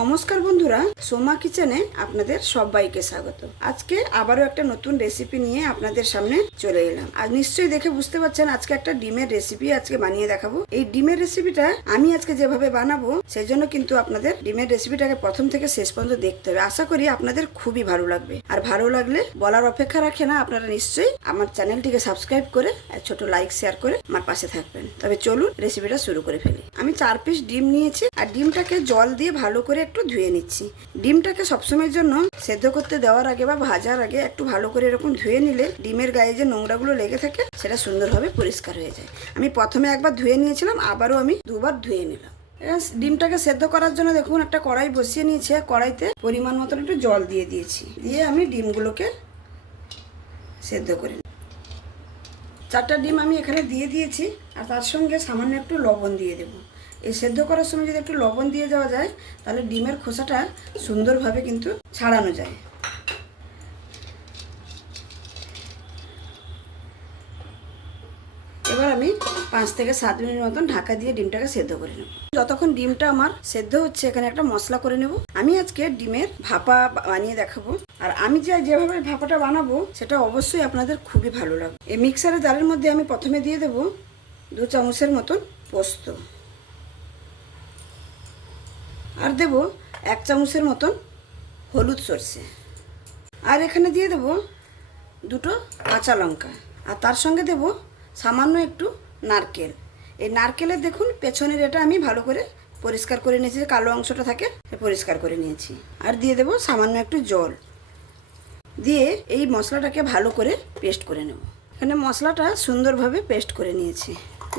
নমস্কার বন্ধুরা, সোমা কিচেনে আপনাদের সবাইকে স্বাগত। আজকে আবারও একটা নতুন রেসিপি নিয়ে আপনাদের সামনে চলে এলাম। আর নিশ্চয়ই দেখে বুঝতে পারছেন আজকে একটা ডিমের রেসিপি আজকে বানিয়ে দেখাবো। এই ডিমের রেসিপিটা আমি আজকে যেভাবে বানাবো সেই জন্য কিন্তু আপনাদের ডিমের রেসিপিটাকে প্রথম থেকে শেষ পর্যন্ত দেখতে হবে। আশা করি আপনাদের খুবই ভালো লাগবে। আর ভালো লাগলে বলার অপেক্ষা রাখে না, আপনারা নিশ্চয়ই আমার চ্যানেলটিকে সাবস্ক্রাইব করে ছোট লাইক শেয়ার করে আমার পাশে থাকবেন। তবে চলুন রেসিপিটা শুরু করে ফেলি। আমি 4 পিস ডিম নিয়েছি আর ডিমটাকে জল দিয়ে ভালো করে একটু ধুয়ে নিচ্ছি। ডিমটাকে সবসময়ের জন্য সেদ্ধ করতে দেওয়ার আগে বা ভাজার আগে একটু ভালো করে এরকম ধুয়ে নিলে ডিমের গায়ে যে নোংরাগুলো লেগে থাকে সেটা সুন্দরভাবে পরিষ্কার হয়ে যায়। আমি প্রথমে একবার ধুয়ে নিয়েছিলাম, আবারও আমি দুবার ধুয়ে নিলাম। ডিমটাকে সেদ্ধ করার জন্য দেখুন একটা কড়াই বসিয়ে নিয়েছি। কড়াইতে পরিমাণ মতন একটু জল দিয়ে দিয়েছি, দিয়ে আমি ডিমগুলোকে সেদ্ধ করে 4টা ডিম আমি এখানে দিয়ে দিয়েছি। আর তার সঙ্গে সামান্য একটু লবণ দিয়ে দেবো। এই সেদ্ধ করার সময় যদি একটু লবণ দিয়ে দেওয়া যায় তাহলে ডিমের খোসাটা সুন্দরভাবে কিন্তু ছাড়ানো যায়। এবার আমি 5 থেকে 7 মিনিট মতন ঢাকা দিয়ে ডিমটাকে সেদ্ধ করে নেব। যতক্ষণ ডিমটা আমার সেদ্ধ হচ্ছে এখানে একটা মশলা করে নেব। আমি আজকে ডিমের ভাপা বানিয়ে দেখাবো। আর আমি যেভাবে ভাপাটা বানাবো সেটা অবশ্যই আপনাদের খুবই ভালো লাগবে। এই মিক্সারের জারের মধ্যে আমি প্রথমে দিয়ে দেব 2 চামচের মতন পোস্ত, আর দেব 1 চামচের মতন হলুদ সর্ষে, আর এখানে দিয়ে দেব 2টো কাঁচা লঙ্কা, আর তার সঙ্গে দেব সামান্য একটু নারকেল। এই নারকেলের দেখুন পেছনের এটা আমি ভালো করে পরিষ্কার করে নিয়েছি, যে কালো অংশটা থাকে পরিষ্কার করে নিয়েছি। আর দিয়ে দেব সামান্য একটু জল, দিয়ে এই মশলাটাকে ভালো করে পেস্ট করে নেব। এখানে মশলাটা সুন্দরভাবে পেস্ট করে নিয়েছি।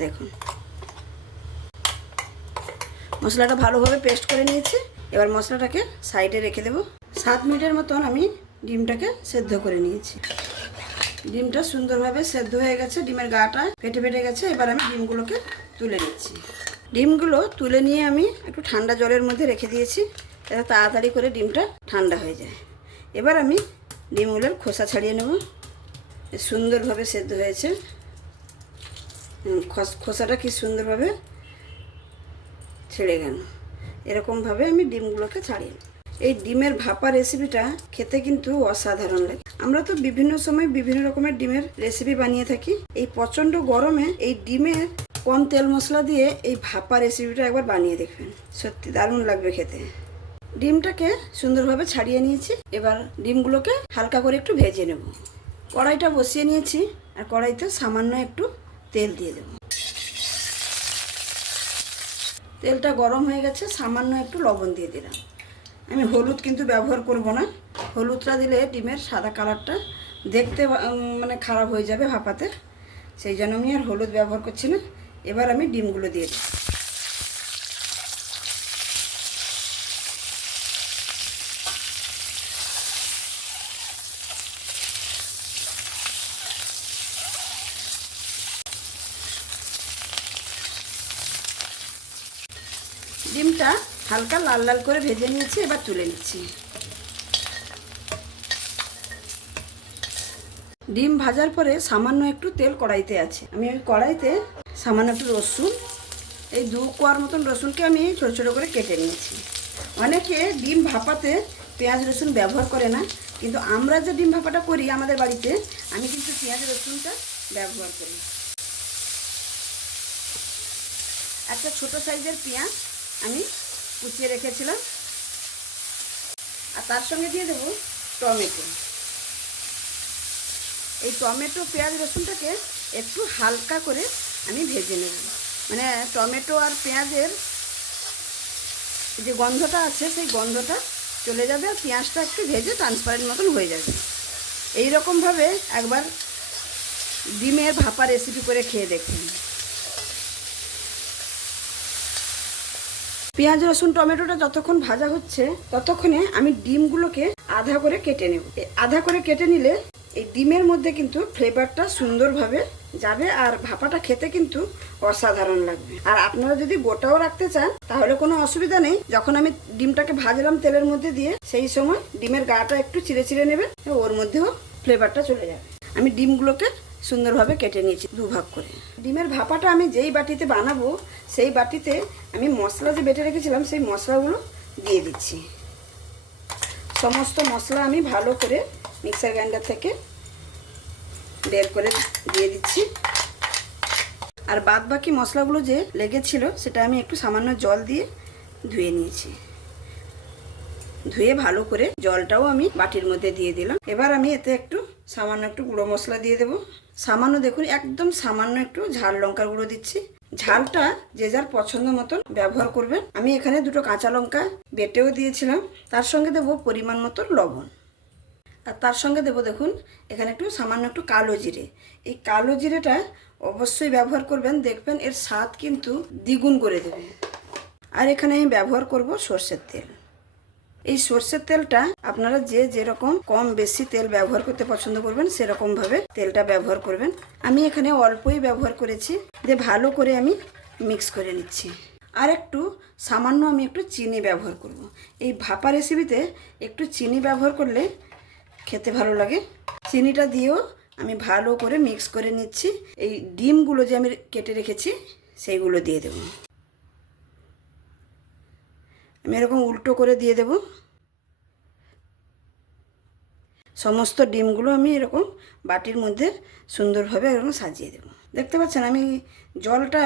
দেখুন মশলাটা ভালোভাবে পেস্ট করে নিয়েছি। এবার মশলাটাকে সাইডে রেখে দেব। 7 মিনিটের মতন আমি ডিমটাকে সেদ্ধ করে নিয়েছি। ডিমটা সুন্দরভাবে সেদ্ধ হয়ে গেছে, ডিমের গাটা ফেটে ফেটে গেছে। এবার আমি ডিমগুলোকে তুলে নিচ্ছি। ডিমগুলো তুলে নিয়ে আমি একটু ঠান্ডা জলের মধ্যে রেখে দিয়েছি, যাতে তাড়াতাড়ি করে ডিমটা ঠান্ডা হয়ে যায়। এবার আমি ডিমগুলোর খোসা ছাড়িয়ে নেব। সুন্দরভাবে সেদ্ধ হয়েছে, খোসাটা কি সুন্দরভাবে ছেড়ে গেল। এরকমভাবে আমি ডিমগুলোকে ছাড়িয়ে। এই ডিমের ভাপা রেসিপিটা খেতে কিন্তু অসাধারণ লাগে। আমরা তো বিভিন্ন সময় বিভিন্ন রকমের ডিমের রেসিপি বানিয়ে থাকি। এই প্রচণ্ড গরমে এই ডিমের কম তেল মশলা দিয়ে এই ভাপা রেসিপিটা একবার বানিয়ে দেখবেন, সত্যি দারুণ লাগবে খেতে। ডিমটাকে সুন্দরভাবে ছাড়িয়ে নিয়েছি। এবার ডিমগুলোকে হালকা করে একটু ভেজে নেব। কড়াইটা বসিয়ে নিয়েছি, আর কড়াইতে সামান্য একটু তেল দিয়ে দেব। তেলটা গরম হয়ে গেছে, সামান্য একটু লবণ দিয়ে দিলাম। আমি হলুদ কিন্তু ব্যবহার করব না। হলুদটা দিলে ডিমের সাদা কালারটা দেখতে মানে খারাপ হয়ে যাবে ভাপাতে, সেই জন্য আমি আর হলুদ ব্যবহার করছি না। এবার আমি ডিমগুলো দিয়ে দিই। ডিমটা হালকা লাল লাল করে ভেজে নিয়েছি, এবার তুলে নিচ্ছি। ডিম ভাজার পরে সামান্য একটু তেল কড়াইতে আছে। আমি ওই কড়াইতে সামান্য একটু রসুন, এই 2 কোয়ার মতন রসুনকে আমি ছোটো ছোটো করে কেটে নিয়েছি। অনেকে ডিম ভাপাতে পেঁয়াজ রসুন ব্যবহার করে না, কিন্তু আমরা যে ডিম ভাপাটা করি আমাদের বাড়িতে, আমি কিন্তু পেঁয়াজ রসুনটা ব্যবহার করি। একটা ছোটো সাইজের পেঁয়াজ আমি কুচিয়ে রেখেছিলাম, আর তার সঙ্গে দিয়ে দেবো টমেটো। এই টমেটো পেঁয়াজ রসুনটাকে একটু হালকা করে আমি ভেজে নেব। মানে টমেটো আর পেঁয়াজের যে গন্ধটা আছে সেই গন্ধটা চলে যাবে, আর পেঁয়াজটা একটু ভেজে ট্রান্সপারেন্ট মতন হয়ে যাবে। এই রকমভাবে একবার ডিমের ভাপা রেসিপি করে খেয়ে দেখুন। পেঁয়াজ রসুন টমেটোটা যতক্ষণ ভাজা হচ্ছে ততক্ষণে আমি ডিমগুলোকে আধা করে কেটে নেব। আধা করে কেটে নিলে এই ডিমের মধ্যে কিন্তু ফ্লেভারটা সুন্দরভাবে যাবে, আর ভাপাটা খেতে কিন্তু অসাধারণ লাগবে। আর আপনারা যদি গোটাও রাখতে চান তাহলে কোনো অসুবিধা নেই। যখন আমি ডিমটাকে ভাজলাম তেলের মধ্যে দিয়ে, সেই সময় ডিমের গাটা একটু চিড়ে চিড়ে নেবে, ওর মধ্যেও ফ্লেভারটা চলে যাবে। আমি ডিমগুলোকে সুন্দরভাবে কেটে নিয়েছি 2 ভাগ করে। ডিমের ভাপাটা আমি যেই বাটিতে বানাবো সেই বাটিতে আমি মশলা যে বেটে রেখেছিলাম সেই মশলাগুলো দিয়ে দিচ্ছি। সমস্ত মশলা আমি ভালো করে মিক্সার গ্রাইন্ডার থেকে বের করে দিয়ে দিচ্ছি। আর বাদ বাকি মশলাগুলো যে লেগেছিল সেটা আমি একটু সামান্য জল দিয়ে ধুয়ে নিয়েছি। ধুয়ে ভালো করে জলটাও আমি বাটির মধ্যে দিয়ে দিলাম। এবার আমি এতে সামান্য একটু গুঁড়ো মশলা দিয়ে দেবো। সামান্য, দেখুন একদম সামান্য একটু ঝাল লঙ্কার গুঁড়ো দিচ্ছি। ঝালটা যে যার পছন্দ মতন ব্যবহার করবেন। আমি এখানে 2টো কাঁচা লঙ্কা বেটেও দিয়েছিলাম। তার সঙ্গে দেবো পরিমাণ মতো লবণ। আর তার সঙ্গে দেবো, দেখুন এখানে সামান্য একটু কালো জিরে। এই কালো জিরেটা অবশ্যই ব্যবহার করবেন, দেখবেন এর স্বাদ কিন্তু দ্বিগুণ করে দেবে। আর এখানে আমি ব্যবহার করব সর্ষের তেল। এই সর্ষের তেলটা আপনারা যে যেরকম কম বেশি তেল ব্যবহার করতে পছন্দ করবেন সেরকমভাবে তেলটা ব্যবহার করবেন। আমি এখানে অল্পই ব্যবহার করেছি। দিয়ে ভালো করে আমি মিক্স করে নিচ্ছি। আর সামান্য আমি একটু চিনি ব্যবহার করব। এই ভাপা রেসিপিতে একটু চিনি ব্যবহার করলে খেতে ভালো লাগে। চিনিটা দিয়েও আমি ভালো করে মিক্স করে নিচ্ছি। এই ডিমগুলো যে আমি কেটে রেখেছি সেইগুলো দিয়ে দেব। আমি এরকম উল্টো করে দিয়ে দেব। সমস্ত ডিমগুলো আমি এরকম বাটির মধ্যে সুন্দরভাবে এরকম সাজিয়ে দেব। দেখতে পাচ্ছেন আমি জলটা,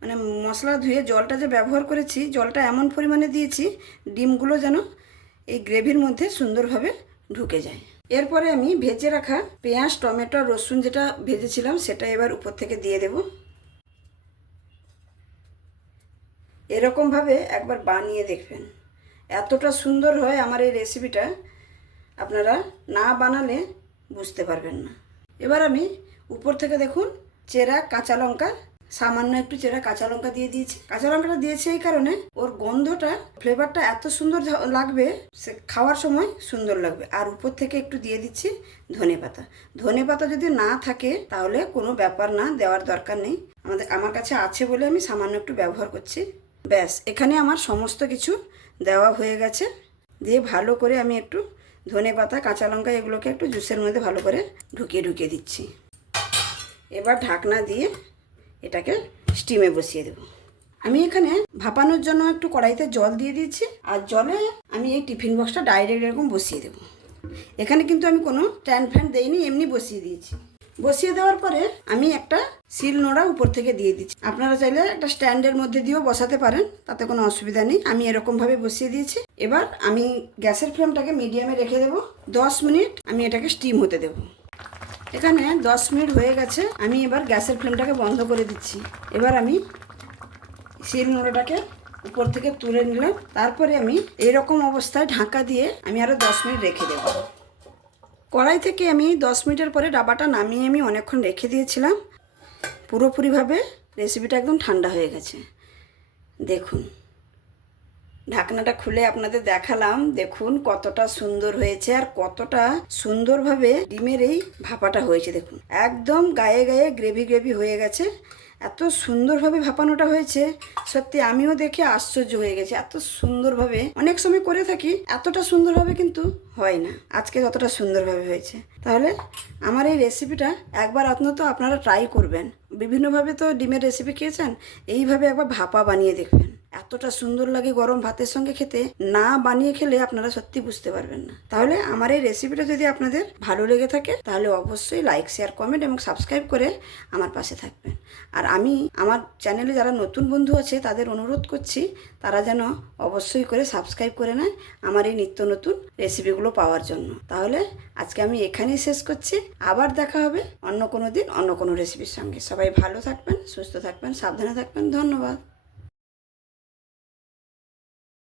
মানে মশলা ধুয়ে জলটা যে ব্যবহার করেছি, জলটা এমন পরিমাণে দিয়েছি ডিমগুলো যেন এই গ্রেভির মধ্যে সুন্দরভাবে ঢুকে যায়। এরপরে আমি ভেজে রাখা পেঁয়াজ, টমেটো, রসুন যেটা ভেজেছিলাম সেটা এবার উপর থেকে দিয়ে দেব। এরকমভাবে একবার বানিয়ে দেখবেন, এতটা সুন্দর হয় আমার এই রেসিপিটা, আপনারা না বানালে বুঝতে পারবেন না। এবার আমি উপর থেকে দেখুন চেরা কাঁচা লঙ্কা, সামান্য একটু চেরা কাঁচা লঙ্কা দিয়ে দিয়েছি। কাঁচা লঙ্কাটা দিয়েছি এই কারণে ওর গন্ধটা, ফ্লেভারটা এত সুন্দর লাগবে, সে খাওয়ার সময় সুন্দর লাগবে। আর উপর থেকে একটু দিয়ে দিচ্ছি ধনেপাতা। ধনেপাতা যদি না থাকে তাহলে কোনো ব্যাপার না, দেওয়ার দরকার নেই। আমার কাছে আছে বলে আমি সামান্য একটু ব্যবহার করছি। ব্যাস, এখানে আমার সমস্ত কিছু দেওয়া হয়ে গেছে। দিয়ে ভালো করে আমি একটু ধনেপাতা, কাঁচা লঙ্কা এগুলোকে একটু জুসের মধ্যে ভালো করে ঢুকিয়ে দিচ্ছি। এবার ঢাকনা দিয়ে এটাকে স্টিমে বসিয়ে দেব। আমি এখানে ভাপানোর জন্য একটু কড়াইতে জল দিয়ে দিয়েছি। আর জলে আমি এই টিফিন বক্সটা ডাইরেক্ট এরকম বসিয়ে দেব। এখানে কিন্তু আমি কোনো স্ট্যান্ড ফ্যান দেইনি, এমনি বসিয়ে দিয়েছি। বসিয়ে দেওয়ার পরে আমি একটা শিল নোড়া উপর থেকে দিয়ে দিচ্ছি। আপনারা চাইলে একটা স্ট্যান্ডের মধ্যে দিয়েও বসাতে পারেন, তাতে কোনো অসুবিধা নেই। আমি এরকমভাবে বসিয়ে দিয়েছি। এবার আমি গ্যাসের ফ্লেমটাকে মিডিয়ামে রেখে দেব। 10 মিনিট আমি এটাকে স্টিম হতে দেব। এখানে 10 মিনিট হয়ে গেছে। আমি এবার গ্যাসের ফ্লেমটাকে বন্ধ করে দিচ্ছি। এবার আমি শিল নোড়াটাকে উপর থেকে তুলে নিলাম। তারপরে আমি এরকম অবস্থায় ঢাকা দিয়ে আমি আরও 10 মিনিট রেখে দেব। কড়াই থেকে আমি 10 মিনিটের পরে ডাবাটা নামিয়ে আমি অনেকক্ষণ রেখে দিয়েছিলাম। পুরোপুরিভাবে রেসিপিটা একদম ঠান্ডা হয়ে গেছে। দেখুন ঢাকনাটা খুলে আপনাদের দেখালাম, দেখুন কতটা সুন্দর হয়েছে আর কতটা সুন্দরভাবে ডিমের এই ভাপাটা হয়েছে। দেখুন একদম গায়ে গায়ে গ্রেভি হয়ে গেছে। এত সুন্দরভাবে ভাপানোটা হয়েছে, সত্যি আমিও দেখে আশ্চর্য হয়ে গেছি। এত সুন্দরভাবে অনেক সময় করে থাকি, এতটা সুন্দরভাবে কিন্তু হয় না। আজকে যতটা সুন্দরভাবে হয়েছে। তাহলে আমার এই রেসিপিটা একবার অন্তত আপনারা ট্রাই করবেন। বিভিন্নভাবে তো ডিমের রেসিপি খেয়েছেন, এইভাবে একবার ভাপা বানিয়ে দেখবেন। এতটা সুন্দর লাগে গরম ভাতের সঙ্গে খেতে, না বানিয়ে খেলে আপনারা সত্যি বুঝতে পারবেন না। তাহলে আমার এই রেসিপিটা যদি আপনাদের ভালো লেগে থাকে তাহলে অবশ্যই লাইক, শেয়ার, কমেন্ট এবং সাবস্ক্রাইব করে আমার পাশে থাকবেন। আর আমি আমার চ্যানেলে যারা নতুন বন্ধু আছে তাদের অনুরোধ করছি তারা যেন অবশ্যই করে সাবস্ক্রাইব করে নেয় আমার এই নিত্য নতুন রেসিপিগুলো পাওয়ার জন্য। তাহলে আজকে আমি এখানেই শেষ করছি। আবার দেখা হবে অন্য কোনো দিন অন্য কোনো রেসিপির সঙ্গে। সবাই ভালো থাকবেন, সুস্থ থাকবেন, সাবধানে থাকবেন। ধন্যবাদ।